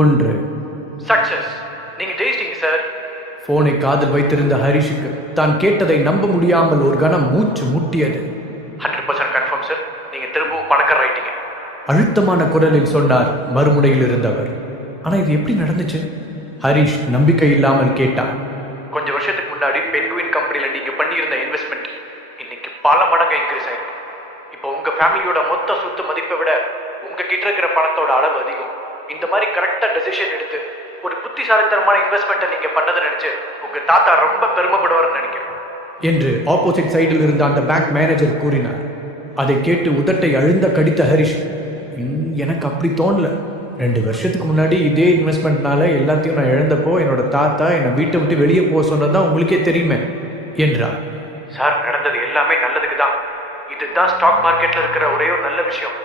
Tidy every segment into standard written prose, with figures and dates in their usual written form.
ஒன்று. சக்சஸ். நீங்க ஜெயிச்சிட்டீங்க சார். போனை காதில் வைத்திருந்த ஹரிஷுக்கு தான் கேட்டதை நம்ப முடியாமல் ஒரு கணம் மூச்சு முட்டியது. 100% கன்ஃபார்ம் சார். நீங்க திரும்பவும் பணக்காரர் ஆயிட்டீங்க. அழுத்தமான குரலில் சொன்னார் மறுமுனையில் இருந்தவர். ஆனா இது எப்படி நடந்துச்சு? ஹரிஷ் நம்பிக்கை இல்லாமல் கேட்டார். கொஞ்சம் வருஷத்துக்கு முன்னாடி பென்குயின் கம்பெனியில் நீங்க பண்ணியிருந்த இன்வெஸ்ட்மெண்ட் இன்னைக்கு பல மடங்கு இன்க்ரீஸ் ஆயிருக்கு. இப்போ உங்க ஃபேமிலியோட மொத்த சொத்து மதிப்பை விட உங்க கிட்ட இருக்கிற பணத்தோட அளவு அதிகம். இந்த மாதிரி கரெக்டா டெசிஷன் எடுத்து ஒரு புத்திசாலித்தனமான இன்வெஸ்ட்மெண்ட்டை நீங்க பண்ணதை நினைச்சு உங்க தாத்தா ரொம்ப பெருமைப்படுவார்னு நினைக்கிறேன் என்று ஆப்போசிட் சைடில் இருந்த அந்த பேங்க் மேனேஜர் கூறினார். அதை கேட்டு உதட்டை அழுந்த கடித்த ஹரிஷ், எனக்கு அப்படி தோணல. 2 வருஷத்துக்கு முன்னாடி இதே இன்வெஸ்ட்மெண்ட்னால எல்லாத்தையும் நான் இழந்தப்போ என்னோட தாத்தா என்னை வீட்டை விட்டு வெளியே போக சொன்னதான் உங்களுக்கே தெரியுமே என்றார். சார், நடந்தது எல்லாமே நல்லதுக்கு தான். இதுதான் ஸ்டாக் மார்க்கெட்ல இருக்கிற ஒரே ஒரு நல்ல விஷயம்.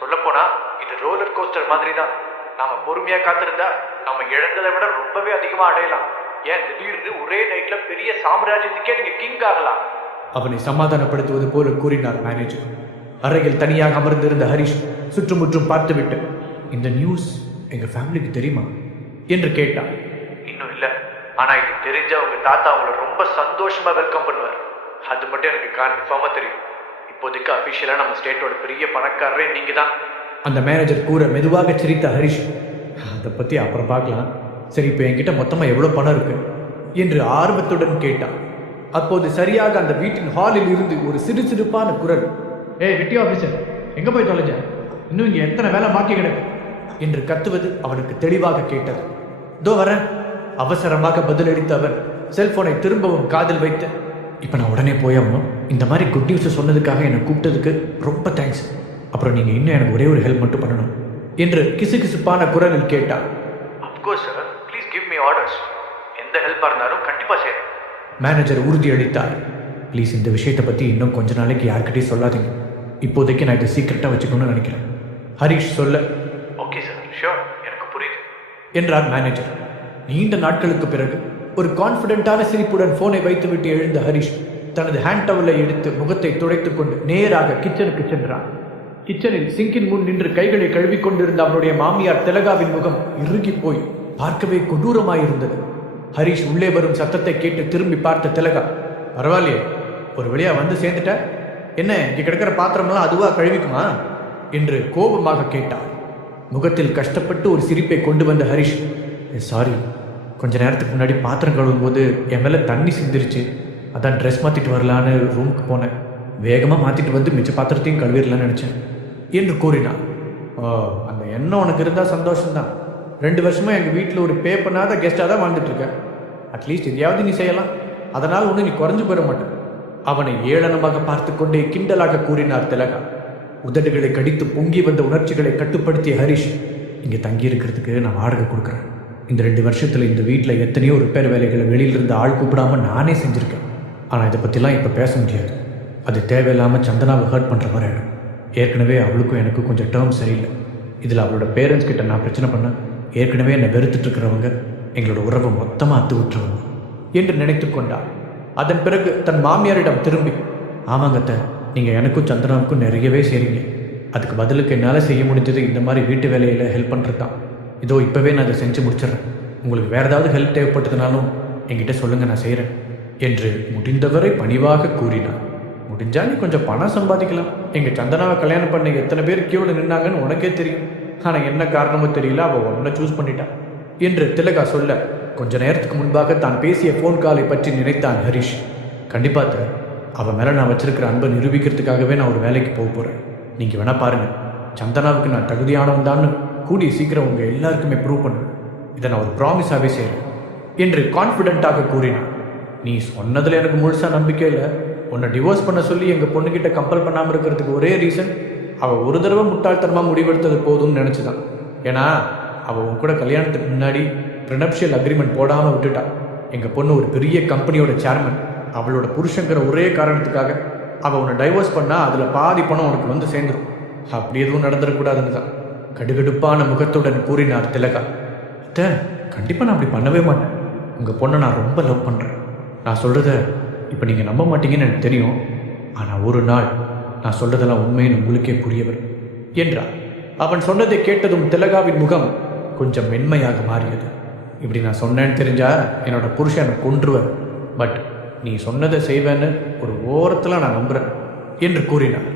சொல்லப்போனா இது ரோலர் கோஸ்டர் மாதிரி தான். நாம பொறுமையா காத்திருந்தா நாம இழந்ததை விட ரொம்பவே அதிகமா அடையலாம். ஏன் திடீர்னு ஒரே நைட்ல பெரிய சாம்ராஜ்யத்துக்கே நீங்க கிங் ஆகலாம். அவனை சமாதானப்படுத்துவது போல கூறினார் மேனேஜர். அறையில் தனியாக அமர்ந்திருந்த ஹரிஷ் சுற்றுமுற்றும் பார்த்துவிட்டு, இந்த நியூஸ் எங்க ஃபேமிலிக்கு தெரியுமா என்று கேட்டான். இன்னும் இல்ல, ஆனா இது தெரிஞ்ச உங்க தாத்தா உங்களை ரொம்ப சந்தோஷமா வெல்கம் பண்ணுவார். அது மட்டும் எனக்கு கன்ஃபார்மா தெரியும். இப்போதைக்கு அபிஷியலா நம்ம ஸ்டேட்டோட பெரிய பணக்காரரே நீங்க தான். அந்த மேனேஜர் கூற மெதுவாக சிரித்த ஹரிஷ், அதை பத்தி அப்புறம் பார்க்கலாம். சரி, இப்போ என்கிட்ட மொத்தமா எவ்வளவு பணம் இருக்கு என்று ஆர்வத்துடன் கேட்டான். அப்போது சரியாக அந்த வீட்டின் ஹாலில் இருந்து ஒரு சிறுசிறுப்பான குரல், ஏய் வெட்டி ஆபீசர், எங்க போய் தொலைஞ்ச? இன்னும் இங்க எத்தனை வேலை மாட்டி கிடக்கு என்று கத்துவது அவனுக்கு தெளிவாக கேட்டது. இதோ வரேன். அவசரமாக பதிலளித்த அவன் செல்போனை திரும்பவும் காதில் வைத்து, இப்போ நான் உடனே போயாகணும். இந்த மாதிரி குட் நியூஸ் சொன்னதுக்காக என்னை கூப்பிட்டதுக்கு ரொம்ப தேங்க்ஸ். அப்புறம் நீங்கள் இன்னும் எனக்கு ஒரே ஒரு ஹெல்ப் மட்டும் பண்ணணும் என்று கிசுகிசுப்பான குரலில் கேட்டான். Of course sir, please give me orders. எந்த ஹெல்ப்பாக இருந்தாலும் கண்டிப்பாக செய்யணும். மேனேஜர் உறுதியளித்தார். ப்ளீஸ் இந்த விஷயத்தை பற்றி இன்னும் கொஞ்ச நாளைக்கு யார்கிட்டையும் சொல்லாதீங்க. இப்போதைக்கு நான் இதை சீக்கிரட்டாக வச்சுக்கணும்னு நினைக்கிறேன். ஹரிஷ் சொல்ல, ஓகே சார், ஷியோர், எனக்கு புரியுது என்றார் மேனேஜர். நீண்ட நாட்களுக்கு பிறகு ஒரு கான்ஃபிடென்ட்டான சிரிப்புடன் போனை வைத்துவிட்டு எழுந்த ஹரிஷ் தனது ஹேண்ட் டவலை எடுத்து முகத்தை துடைத்துக் கொண்டு நேராக கிச்சனுக்கு சென்றான். கிச்சனில் சிங்கின் முன் நின்று கைகளை கழுவிக் கொண்டிருந்த அவனுடைய மாமியார் திலகாவின் முகம் இறுகி போய் பார்க்கவே கொடூரமாயிருந்தது. ஹரிஷ் உள்ளே வரும் சத்தத்தை கேட்டு திரும்பி பார்த்த திலகா, பரவாயில்லையே, ஒரு வழியா வந்து சேர்ந்துட்ட, என்ன இங்கே கிடக்கிற பாத்திரமெல்லாம் அதுவா கழுவிக்குமா என்று கோபமாக கேட்டார். முகத்தில் கஷ்டப்பட்டு ஒரு சிரிப்பை கொண்டு வந்த ஹரிஷ், சாரி, கொஞ்ச நேரத்துக்கு முன்னாடி பாத்திரம் கழுவும் போது என் மேலே தண்ணி சிந்திருச்சு, அதான் ட்ரெஸ் மாற்றிட்டு வரலான்னு ரூமுக்கு போனேன். வேகமாக மாற்றிட்டு வந்து மிச்ச பாத்திரத்தையும் கழுவிடலான்னு நினச்சேன் என்று கூறினான். அந்த எண்ணம் உனக்கு இருந்தால் சந்தோஷம்தான். 2 வருஷமாக எங்கள் வீட்டில் ஒரு பே பண்ணாத கெஸ்டாக தான் வாழ்ந்துட்டுருக்கேன். அட்லீஸ்ட் எதையாவது நீ செய்யலாம், அதனால் ஒன்று நீ குறைஞ்சு போயிட மாட்டேன். அவனை ஏளனமாக பார்த்து கொண்டே கிண்டலாக கூறினார் திலகா. உதடுகளை கடித்து பொங்கி வந்த உணர்ச்சிகளை கட்டுப்படுத்திய ஹரிஷ், இங்கே தங்கி இருக்கிறதுக்கு நான் வாடகை கொடுக்குறேன். இந்த 2 வருஷத்தில் இந்த வீட்டில் எத்தனையோ ரிப்பேர் வேலைகளை வெளியிலிருந்து ஆள் கூப்பிடாமல் நானே செஞ்சுருக்கேன். ஆனால் இதை பற்றிலாம் இப்போ பேச முடியாது. அது தேவையில்லாமல் சந்தனாவை ஹர்ட் பண்ணுற மாதிரி ஆகிடும். ஏற்கனவே அவளுக்கும் எனக்கும் கொஞ்சம் டேர்ம் சரியில்லை. இதில் அவளோட பேரண்ட்ஸ் கிட்ட நான் பிரச்சனை பண்ணேன். ஏற்கனவே என்னை வெறுத்துட்டு இருக்கிறவங்க எங்களோட உறவை மொத்தமாக அத்து விட்டுருவாங்க என்று நினைத்து கொண்டார். அதன் பிறகு தன் மாமியாரிடம் திரும்பி, ஆமாங்கத்த, நீங்கள் எனக்கும் சந்தனாவுக்கும் நிறையவே செய்றீங்க. அதுக்கு பதிலுக்கு என்னால் செய்ய முடிஞ்சது இந்த மாதிரி வீட்டு வேலையில் ஹெல்ப் பண்ணுறது தான். இதோ இப்போவே நான் அதை செஞ்சு முடிச்சிடுறேன். உங்களுக்கு வேறு ஏதாவது ஹெல்ப் தேவைப்பட்டதுனாலும் என்கிட்ட சொல்லுங்கள், நான் செய்கிறேன் என்று முடிந்தவரை பணிவாக கூறினார். முடிஞ்சா நீ கொஞ்சம் பணம் சம்பாதிக்கலாம். எங்கள் சந்தனாவை கல்யாணம் பண்ண எத்தனை பேர் கியூவில் நின்னாங்கன்னு உனக்கே தெரியும். ஆனால் என்ன காரணமோ தெரியல, அவள் உன்னை சூஸ் பண்ணிட்டான் என்று திலகா சொல்ல, கொஞ்ச நேரத்துக்கு முன்பாக தான் பேசிய ஃபோன் காலை பற்றி நினைத்தான் ஹரிஷ். கண்டிப்பாக அவன் மேலே நான் வச்சிருக்கிற அன்பை நிரூபிக்கிறதுக்காகவே நான் ஒரு வேலைக்கு போக போகிறேன். நீங்கள் வேணா பாருங்கள், சந்தனாவுக்கு நான் தகுதியானவன் தான் கூடிய சீக்கிரம் உங்கள் எல்லாருக்குமே ப்ரூவ் பண்ணுவேன். இதை நான் ஒரு ப்ராமிஸாகவே செய்கிறேன் என்று கான்ஃபிடென்ட்டாக கூறினான். நீ சொன்னதில் எனக்கு முழுசாக நம்பிக்கை இல்லை. உன்னை டிவோர்ஸ் பண்ண சொல்லி எங்கள் பொண்ணுக்கிட்ட கம்பல் பண்ணாமல் இருக்கிறதுக்கு ஒரே ரீசன், அவள் ஒரு தடவை முட்டாள்தனமாக முடிவெடுத்தது போதும்னு நினச்சிதான். ஏன்னா அவள் உன் கூட கல்யாணத்துக்கு முன்னாடி ப்ரினப்ஷியல் அக்ரிமெண்ட் போடாமல் விட்டுட்டான். எங்கள் பொண்ணு ஒரு பெரிய கம்பெனியோட சேர்மன். அவளோட புருஷங்கிற ஒரே காரணத்துக்காக அவள் உன்னை டைவோர்ஸ் பண்ணால் அதில் பாதி பணம் உனக்கு வந்து சேர்ந்துடும். அப்படி எதுவும் நடந்துடக்கூடாதுன்னு தான் கடுகடுப்பான முகத்துடன் கூறினார் திலகா. கண்டிப்பாக நான் அப்படி பண்ணவே மாட்டேன். உங்கள் பொண்ணை நான் ரொம்ப லவ் பண்ணுறேன். நான் சொல்கிறத இப்போ நீங்கள் நம்ப மாட்டீங்கன்னு எனக்கு தெரியும். ஆனால் ஒரு நாள் நான் சொல்கிறதெல்லாம் உண்மைன்னு உங்களுக்கே புரியவர் என்றார். அவன் சொன்னதை கேட்டதும் திலகாவின் முகம் கொஞ்சம் மென்மையாக மாறியது. இப்படி நான் சொன்னேன்னு தெரிஞ்சா என்னோட புருஷனை கொன்றுவர். பட் நீ சொன்னதை செய்வேன்னு ஒரு ஓரத்தில் நான் நம்புகிறேன் என்று கூறினார்.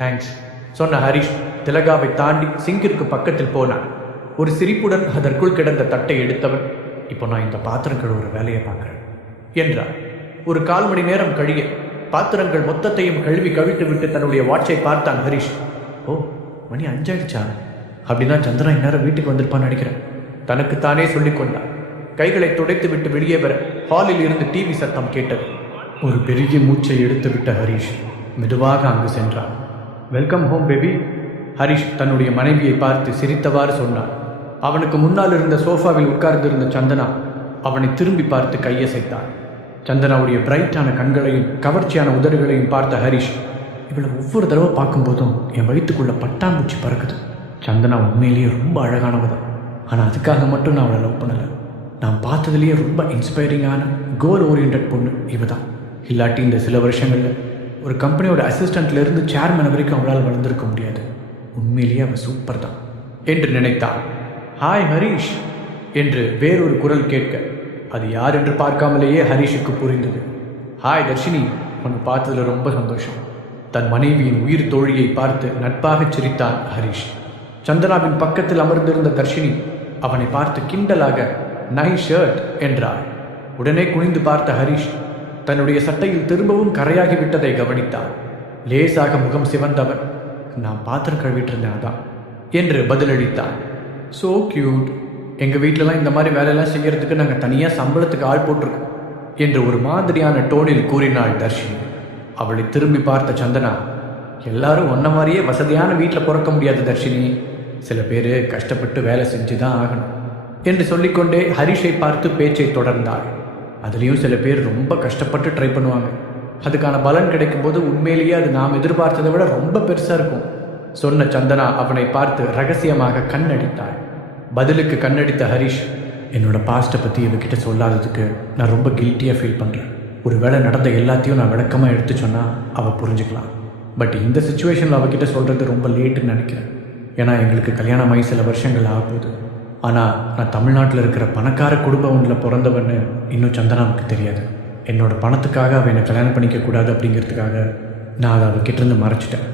தேங்க்ஸ் சொன்ன ஹரிஷ் திலகாவை தாண்டி சிங்கிற்கு பக்கத்தில் போனான். ஒரு சிரிப்புடன் அதற்குள் கிடந்த தட்டை எடுத்தவன், இப்போ நான் இந்த பாத்திரம் கழுவுற வேலையை பார்க்குறேன் என்றார். ஒரு 1/4 மணி நேரம் கழிய பாத்திரங்கள் மொத்தத்தையும் கழுவி கவிழ்த்து விட்டு தன்னுடைய வாட்சை பார்த்தான் ஹரிஷ். ஓ, மணி 5 ஆயிடுச்சா? அப்படின்னா சந்திரா இந்நேரம் வீட்டுக்கு வந்திருப்பான்னு நினைக்கிறேன். தனக்குத்தானே சொல்லிக் கொண்டான். கைகளை துடைத்து விட்டு வெளியே வர ஹாலில் இருந்து டிவி சத்தம் கேட்டது. ஒரு பெரிய மூச்சை எடுத்து விட்ட ஹரிஷ் மெதுவாக அங்கு சென்றான். Welcome home baby. ஹரிஷ் தன்னுடைய மனைவியை பார்த்து சிரித்தவாறு சொன்னான். அவனுக்கு முன்னால் இருந்த சோஃபாவில் உட்கார்ந்திருந்த சந்தனா அவனை திரும்பி பார்த்து கையசைத்தான். சந்தனாவுடைய பிரைட்டான கண்களையும் கவர்ச்சியான உதடுகளையும் பார்த்த ஹரிஷ், இவளை ஒவ்வொரு தடவை பார்க்கும்போதும் என் வயிற்றுக்குள்ள பட்டாம்பூச்சி பறக்குது. சந்தனா உண்மையிலேயே ரொம்ப அழகானவதான். ஆனால் அதுக்காக மட்டும் நான் அவளை லவ் பண்ணலை. நான் பார்த்ததுலேயே ரொம்ப இன்ஸ்பைரிங்கான கோல் ஓரியன்ட் பொண்ணு இவ தான். இல்லாட்டி இந்த சில வருஷங்களில் ஒரு கம்பெனியோட அசிஸ்டண்ட்லேருந்து சேர்மன் வரைக்கும் அவளால் வளர்ந்துருக்க முடியாது. உண்மையிலேயே அவள் சூப்பர் தான் என்று நினைத்தான். ஹாய் ஹரிஷ் என்று வேறொரு குரல் கேட்க அது யார் என்று பார்க்காமலேயே ஹரிஷுக்கு புரிந்தது. ஹாய் தர்ஷினி, உன்னை பார்த்ததில் ரொம்ப சந்தோஷம். தன் மனைவியின் உயிர் தோழியை பார்த்து நட்பாக சிரித்தான் ஹரிஷ். சந்தனாவின் பக்கத்தில் அமர்ந்திருந்த தர்ஷினி அவனை பார்த்து கிண்டலாக நைஸ் ஷர்ட் என்றார். உடனே குனிந்து பார்த்த ஹரிஷ் தன்னுடைய சட்டையில் திரும்பவும் கரையாகிவிட்டதை கவனித்தார். லேசாக முகம் சிவந்தவன், நான் பாத்திரம் கழுவிட்டு இருந்தேன் அதான் என்று பதிலளித்தான். So cute. எங்கள் வீட்டிலலாம் இந்த மாதிரி வேலையெல்லாம் செய்கிறதுக்கு நாங்கள் தனியாக சம்பளத்துக்கு ஆள் போட்டிருக்கோம் என்று ஒரு மாதிரியான டோனில் கூறினாள் தர்ஷினி. அவளை திரும்பி பார்த்த சந்தனா, எல்லாரும் ஒன்ன மாதிரியே வசதியான வீட்டில் பிறக்க முடியாது தர்ஷினி. சில பேர் கஷ்டப்பட்டு வேலை செஞ்சு தான் ஆகணும் என்று சொல்லிக்கொண்டே ஹரிஷை பார்த்து பேச்சை தொடர்ந்தாள். அதுலேயும் சில பேர் ரொம்ப கஷ்டப்பட்டு ட்ரை பண்ணுவாங்க. அதுக்கான பலன் கிடைக்கும்போது உண்மையிலேயே அது நாம் எதிர்பார்த்ததை விட ரொம்ப பெருசாக இருக்கும் சொன்ன சந்தனா அவனை பார்த்து ரகசியமாக கண்ணடித்தாள். பதிலுக்கு கண்ணடித்த ஹரிஷ், என்னோட பாஸ்ட்டை பற்றி இவகிட்ட சொல்லாததுக்கு நான் ரொம்ப கில்ட்டியாக ஃபீல் பண்ணுறேன். ஒரு வேளை நடந்த எல்லாத்தையும் நான் விளக்கமாக எடுத்து சொன்னால் அவள் புரிஞ்சுக்கலாம். பட் இந்த சுச்சுவேஷனில் அவகிட்ட சொல்கிறது ரொம்ப லேட்டுன்னு நினைக்கிறேன். ஏன்னா எங்களுக்கு கல்யாணமாகி சில வருஷங்கள் ஆகப்போகுது. ஆனால் நான் தமிழ்நாட்டில் இருக்கிற பணக்கார குடும்பம் ஒன்றில் பிறந்தவன்னு இன்னும் சந்தனாவுக்கு தெரியாது. என்னோட பணத்துக்காக அவள் என்னை கல்யாணம் பண்ணிக்கக்கூடாது அப்படிங்கிறதுக்காக நான் அதை அவகிட்டேருந்து மறைச்சிட்டேன்.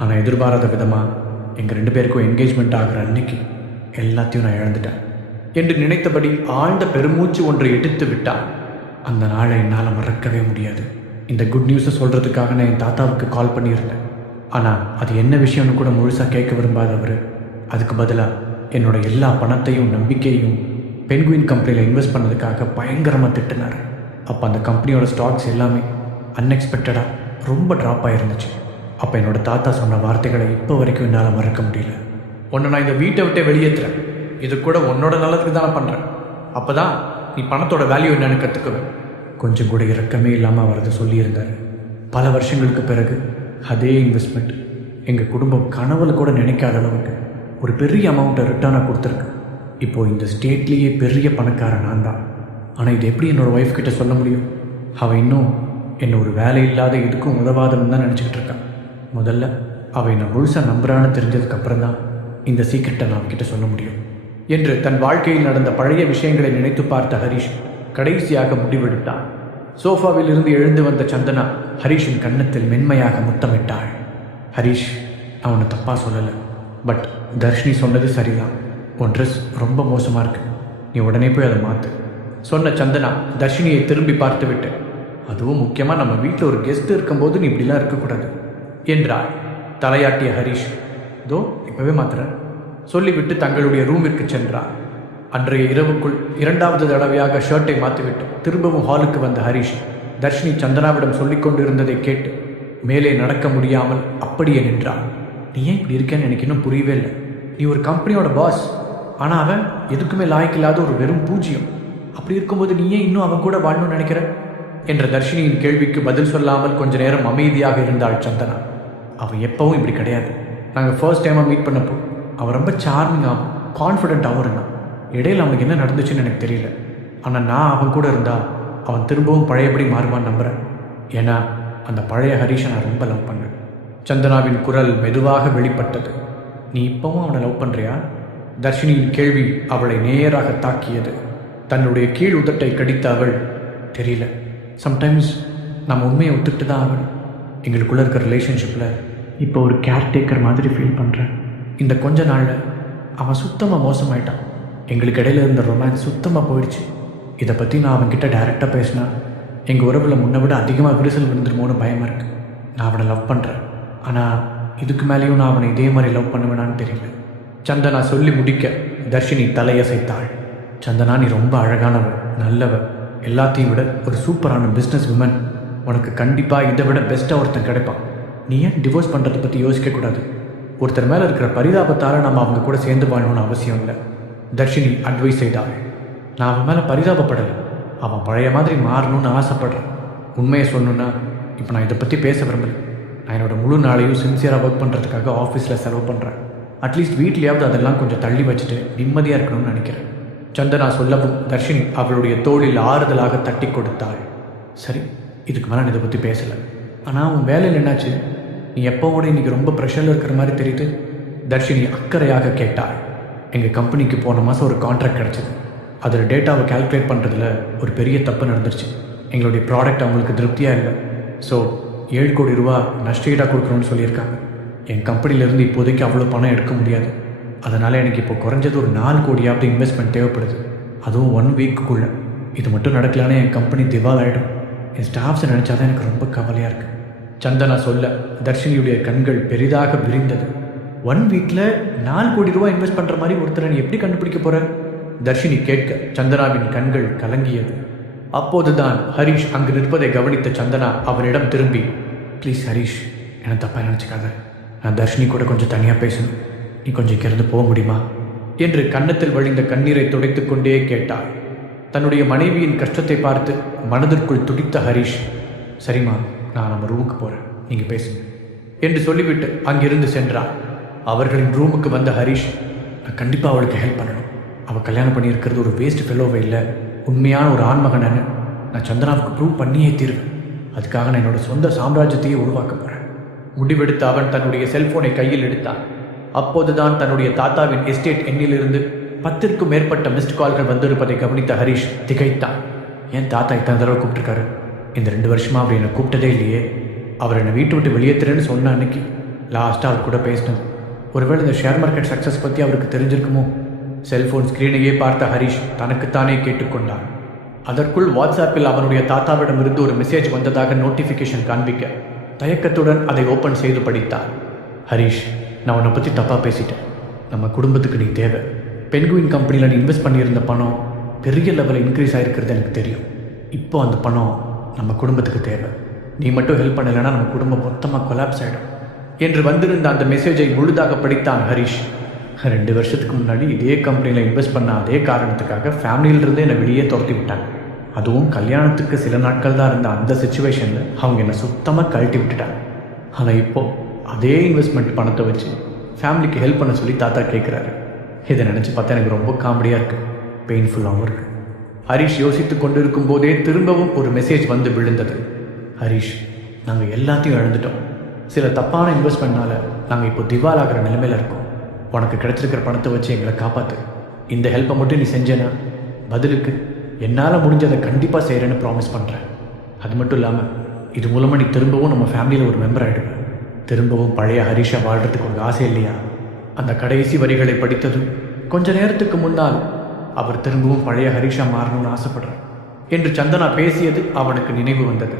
ஆனால் எதிர்பாராத விதமாக எங்கள் 2 பேருக்கும் என்கேஜ்மெண்ட் ஆகிற அன்னைக்கு எல்லாத்தையும் நான் இழந்துட்டேன் என்று நினைத்தபடி ஆழ்ந்த பெருமூச்சு ஒன்றை எடுத்து விட்டான். அந்த நாளை என்னால் மறக்கவே முடியாது. இந்த குட் நியூஸை சொல்கிறதுக்காக நான் என் தாத்தாவுக்கு கால் பண்ணியிருந்தேன். ஆனால் அது என்ன விஷயம்னு கூட முழுசாக கேட்க விரும்பாத அவர் அதுக்கு பதிலாக என்னோட எல்லா பணத்தையும் நம்பிக்கையும் பென்குயின் கம்பெனியில் இன்வெஸ்ட் பண்ணதுக்காக பயங்கரமாக திட்டினார். அப்போ அந்த கம்பெனியோட ஸ்டாக்ஸ் எல்லாமே அன்எக்ஸ்பெக்டடாக ரொம்ப ட்ராப் ஆகிருந்துச்சு. அப்போ என்னோடய தாத்தா சொன்ன வார்த்தைகளை இப்போ வரைக்கும் என்னால் மறக்க முடியல. உன்னை நான் இந்த வீட்டை விட்டே வெளியேற்றுறேன். இது கூட உன்னோட நல்லதுக்கு தானே பண்ணுறேன். அப்போ தான் நீ பணத்தோட வேல்யூ என்னன்னு கற்றுக்குவேன். கொஞ்சம் கூட இறக்கமே இல்லாமல் அவர் அதை சொல்லியிருந்தார். பல வருஷங்களுக்கு பிறகு அதே இன்வெஸ்ட்மெண்ட் எங்கள் குடும்பம் கனவுல கூட நினைக்காத அளவுக்கு ஒரு பெரிய அமௌண்ட்டை ரிட்டர்னாக கொடுத்துருக்கு. இப்போது இந்த ஸ்டேட்லேயே பெரிய பணக்காரன் நான் தான். ஆனால் இது எப்படி என்னோடய ஒய்ஃப் கிட்ட சொல்ல முடியும்? அவள் இன்னும் என்னை ஒரு வேலை இல்லாத இதுக்கும் உதவாதன்னு தான் நினச்சிக்கிட்டு இருக்கான். முதல்ல அவள் என்னை முழுசாக நம்புறான்னு தெரிஞ்சதுக்கப்புறம் தான் இந்த சீக்கிரட்டை நான் அவகிட்ட சொல்ல முடியும் என்று தன் வாழ்க்கையில் நடந்த பழைய விஷயங்களை நினைத்து பார்த்த ஹரிஷ் கடைசியாக முடிவெடுத்தான். சோஃபாவில் இருந்து எழுந்து வந்த சந்தனா ஹரிஷின் கன்னத்தில் மென்மையாக முத்தமிட்டாள். ஹரிஷ், நான் உன்னை தப்பாக சொல்லலை. பட் தர்ஷினி சொன்னது சரிதான். உன் ட்ரெஸ் ரொம்ப மோசமாக இருக்கு. நீ உடனே போய் அதை மாற்று சொன்ன சந்தனா தர்ஷினியை திரும்பி பார்த்து விட்டு, அதுவும் முக்கியமாக நம்ம வீட்டில் ஒரு கெஸ்ட் இருக்கும்போது நீ இப்படிலாம் இருக்கக்கூடாது என்றாள். தலையாட்டிய ஹரிஷ், தோ இப்போவே மாத்துறேன் சொல்லிவிட்டு தங்களுடைய ரூமிற்கு சென்றார். அன்றைய இரவுக்குள் 2வது தடவையாக ஷர்ட்டை மாற்றிவிட்டு திரும்பவும் ஹாலுக்கு வந்த ஹரிஷ் தர்ஷினி சந்தனாவிடம் சொல்லிக் கொண்டிருந்ததை கேட்டு மேலே நடக்க முடியாமல் அப்படியே நின்றான். நீ ஏன் இப்படி இருக்கேன்னு எனக்கு இன்னும் புரியவே இல்லை. நீ ஒரு கம்பெனியோட பாஸ், ஆனால் அவன் எதுக்குமே லாய்க்கில்லாத ஒரு வெறும் பூஜ்யம். அப்படி இருக்கும்போது நீ ஏன் இன்னும் அவன் கூட வாழணும்னு நினைக்கிற என்ற தர்ஷினியின் கேள்விக்கு பதில் சொல்லாமல் கொஞ்ச நேரம் அமைதியாக இருந்தாள் சந்தனா. அவன் எப்பவும் இப்படி கிடையாது. நாங்கள் ஃபர்ஸ்ட் டைமாக மீட் பண்ணப்போ அவன் ரொம்ப சார்மிங்காகவும் கான்ஃபிடென்ட்டாகவும் இருந்தான். இடையில் அவனுக்கு என்ன நடந்துச்சுன்னு எனக்கு தெரியல. ஆனால் நான் அவன் கூட இருந்தால் அவன் திரும்பவும் பழையபடி மாறுவான்னு நம்புகிறேன். ஏன்னா அந்த பழைய ஹரிஷை நான் ரொம்ப லவ் பண்ணேன். சந்தனாவின் குரல் மெதுவாக வெளிப்பட்டது. நீ இப்போவும் அவனை லவ் பண்ணுறியா? தர்ஷினியின் கேள்வி அவளை நேராக தாக்கியது. தன்னுடைய கீழ் உதட்டை கடித்த அவள், தெரியல, சம்டைம்ஸ் நம்ம உண்மையை ஒத்துக்கிட்டு தான் ஆகணும். எங்களுக்குள்ளே இருக்கிற ரிலேஷன்ஷிப்பில் இப்போ ஒரு கேர்டேக்கர் மாதிரி ஃபீல் பண்ணுறேன். இந்த கொஞ்ச நாளில் அவன் சுத்தமாக மோசமாயிட்டான். எங்களுக்கு இடையில இருந்த ரொமான்ஸ் சுத்தமாக போயிடுச்சு. இதை பற்றி நான் அவன்கிட்ட டைரெக்டாக பேசினா எங்கள் உறவில் முன்னை விட அதிகமாக விரிசல் விழுந்துருமோன்னு பயமாக இருக்குது. நான் அவனை லவ் பண்ணுறேன், ஆனால் இதுக்கு மேலேயும் நான் அவனை இதே மாதிரி லவ் பண்ணுவேனான்னு தெரியல. சந்தனா சொல்லி முடிக்க தர்ஷினி தலையசைத்தாள். சந்தனா, நீ ரொம்ப அழகானவள், நல்லவள், எல்லாத்தையும் விட ஒரு சூப்பரான பிஸ்னஸ் உமன். உனக்கு கண்டிப்பாக இதை விட பெஸ்ட்டாக ஒருத்தன் கிடைப்பான். நீ ஏன் டிவோர்ஸ் பண்ணுறதை பற்றி யோசிக்கக்கூடாது? ஒருத்தர் மேலே இருக்கிற பரிதாபத்தால் நம்ம அவங்க கூட சேர்ந்து வாழணும்னு அவசியம் இல்லை. தர்ஷினி அட்வைஸ் செய்தாள். நான் அவன் மேலே பரிதாபப்படலை, அவன் பழைய மாதிரி மாறணும்னு ஆசைப்படுறேன். உண்மையை சொல்லணுன்னா இப்போ நான் இதை பற்றி பேச விரும்பலை. நான் என்னோடய முழு நாளையும் சின்சியராக ஒர்க் பண்ணுறதுக்காக ஆஃபீஸில் செலவு பண்ணுறேன். அட்லீஸ்ட் வீட்லேயாவது அதெல்லாம் கொஞ்சம் தள்ளி வச்சுட்டு நிம்மதியாக இருக்கணும்னு நினைக்கிறேன். சந்தனா சொல்லவும் தர்ஷினி அவளுடைய தோளில் ஆறுதலாக தட்டி கொடுத்தாள். சரி, இதுக்கு மேலே நான் இதை பற்றி பேசலை. ஆனால் உன் வேலையில் என்னாச்சு? நீ எப்போவோட இன்றைக்கி ரொம்ப ப்ரெஷரில் இருக்கிற மாதிரி தெரியுது. தர்ஷினி அக்கறையாக கேட்டாள். எங்கள் கம்பெனிக்கு போன மாதம் ஒரு கான்ட்ராக்ட் கிடச்சிது. அதில் டேட்டாவை கால்குலேட் பண்ணுறதுல ஒரு பெரிய தப்பு நடந்துருச்சு. எங்களுடைய ப்ராடக்ட் அவங்களுக்கு திருப்தியாக இல்லை. ஸோ 7 கோடி ரூபா நஷ்டஈடாக கொடுக்கணும்னு சொல்லியிருக்காங்க. என் கம்பெனிலேருந்து இப்போதைக்கு அவ்வளோ பணம் எடுக்க முடியாது. அதனால் எனக்கு இப்போ குறைஞ்சது ஒரு 4 கோடியாவது இன்வெஸ்ட்மெண்ட் தேவைப்படுது, அதுவும் 1 வீக்குக்குள்ளே. இது மட்டும் நடக்கலான்னு என் கம்பெனி திவால் ஆகிடும். என் ஸ்டாஃப்ஸை நினச்சா தான் எனக்கு ரொம்ப கவலையாக இருக்குது. சந்தனா சொல்ல தர்ஷினியுடைய கண்கள் பெரிதாக விரிந்தது. 1 வீக்கில் 4 கோடி ரூபா இன்வெஸ்ட் பண்ணுற மாதிரி ஒருத்தரை நீ எப்படி கண்டுபிடிக்க போகிற? தர்ஷினி கேட்க சந்தனாவின் கண்கள் கலங்கியது. அப்போதுதான் ஹரிஷ் அங்கு நிற்பதை கவனித்த சந்தனா அவரிடம் திரும்பி, ப்ளீஸ் ஹரிஷ், என்னை தப்பாக நினச்சிக்காத. நான் தர்ஷினி கூட கொஞ்சம் தனியாக பேசணும். நீ கொஞ்சம் இங்கிருந்து போக முடியுமா என்று கன்னத்தில் வழிந்த கண்ணீரை துடைத்து கொண்டே கேட்டாள். தன்னுடைய மனைவியின் கஷ்டத்தை பார்த்து மனதிற்குள் துடித்த ஹரிஷ், சரிம்மா, நான் நம்ம ரூமுக்கு போகிறேன், நீங்கள் பேசுங்க என்று சொல்லிவிட்டு அங்கிருந்து சென்றார். அவர்களின் ரூமுக்கு வந்த ஹரிஷ், நான் கண்டிப்பாக அவளுக்கு ஹெல்ப் பண்ணணும். அவள் கல்யாணம் பண்ணியிருக்கிறது ஒரு வேஸ்ட் ஃபெல்லோவை இல்லை, உண்மையான ஒரு ஆண்மகனன்னு நான் சந்தனாவுக்கு ப்ரூவ் பண்ணியே தீர்வேன். அதுக்காக நான் என்னோடய சொந்த சாம்ராஜ்யத்தையே உருவாக்க போகிறேன். முடிவெடுத்து அவன் தன்னுடைய செல்போனை கையில் எடுத்தான். அப்போதுதான் தன்னுடைய தாத்தாவின் எஸ்டேட் எண்ணிலிருந்து 10க்கும் மேற்பட்ட மிஸ்ட் கால்கள் வந்திருப்பதை கவனித்த ஹரிஷ் திகைத்தான். ஏன் தாத்தா இத்தனை தடவை கூப்பிட்டுருக்காரு? இந்த 2 வருஷமாக அவர் என்னை கூப்பிட்டதே இல்லையே. அவர் என்னை வீட்டு விட்டு வெளியேற்றுறேன்னு சொன்ன அன்னைக்கு லாஸ்ட்டாக அவர் கூட பேசினது. ஒருவேளை இந்த ஷேர் மார்க்கெட் சக்ஸஸ் பற்றி அவருக்கு தெரிஞ்சிருக்குமோ? செல்போன் ஸ்க்ரீனையே பார்த்த ஹரிஷ் தனக்குத்தானே கேட்டுக்கொண்டான். அதற்குள் வாட்ஸ்ஆப்பில் அவனுடைய தாத்தாவிடமிருந்து ஒரு மெசேஜ் வந்ததாக நோட்டிஃபிகேஷன் காண்பிக்க தயக்கத்துடன் அதை ஓப்பன் செய்து படித்தான். ஹரிஷ், நான் உன்னை பற்றி தப்பாக பேசிட்டேன். நம்ம குடும்பத்துக்கு நீ தேவை. பென்குயின் கம்பெனியில் நீ இன்வெஸ்ட் பண்ணியிருந்த பணம் பெரிய லெவலில் இன்க்ரீஸ் ஆகிருக்கிறது எனக்கு தெரியும். இப்போ அந்த பணம் நம்ம குடும்பத்துக்கு தேவை. நீ மட்டும் ஹெல்ப் பண்ணலைன்னா நம்ம குடும்பம் மொத்தமாக கொலாப்ஸ் ஆகிடும் என்று வந்திருந்த அந்த மெசேஜை முழுதாக படித்தான் ஹரிஷ். 2 வருஷத்துக்கு முன்னாடி இதே கம்பெனியில் இன்வெஸ்ட் பண்ண அதே காரணத்துக்காக ஃபேமிலியிலிருந்து என்னை வெளியே துரத்தி விட்டாங்க. அதுவும் கல்யாணத்துக்கு சில நாட்கள் தான் இருந்த அந்த சுச்சுவேஷனில் அவங்க என்னை சுத்தமாக கழட்டி விட்டுட்டாங்க. ஆனால் இப்போது அதே இன்வெஸ்ட்மெண்ட் பணத்தை வச்சு ஃபேமிலிக்கு ஹெல்ப் பண்ண சொல்லி தாத்தா கேட்குறாரு. இதை நினச்சி பார்த்தா எனக்கு ரொம்ப காமெடியாக இருக்குது, பெயின்ஃபுல்லாகவும் இருக்குது. ஹரிஷ் யோசித்து கொண்டிருக்கும் போதே திரும்பவும் ஒரு மெசேஜ் வந்து விழுந்தது. ஹரிஷ், நாங்கள் எல்லாத்தையும் இழந்துட்டோம். சில தப்பான இன்வெஸ்ட்மெண்ட்னால நாங்கள் இப்போ திவால் ஆகிற நிலைமையில் இருக்கோம். உனக்கு கிடைச்சிருக்கிற பணத்தை வச்சு எங்களை காப்பாற்று. இந்த ஹெல்ப்பை மட்டும் நீ செஞ்சேன்னா பதிலுக்கு என்னால் முடிஞ்சதை கண்டிப்பாக செய்கிறேன்னு ப்ராமிஸ் பண்ணுறேன். அது மட்டும் இல்லாமல் இது மூலமாக நீ திரும்பவும் நம்ம ஃபேமிலியில் ஒரு மெம்பர் ஆகிடுவேன். திரும்பவும் பழைய ஹரிஷா வாழ்கிறதுக்கு ஒரு ஆசை இல்லையா? அந்த கடைசி வரிகளை படித்ததும் கொஞ்ச நேரத்துக்கு முன்னால் அவர் திரும்பவும் பழைய ஹரிஷா மாறணும்னு ஆசைப்படுறார் என்று சந்தனா பேசியது அவனுக்கு நினைவு வந்தது.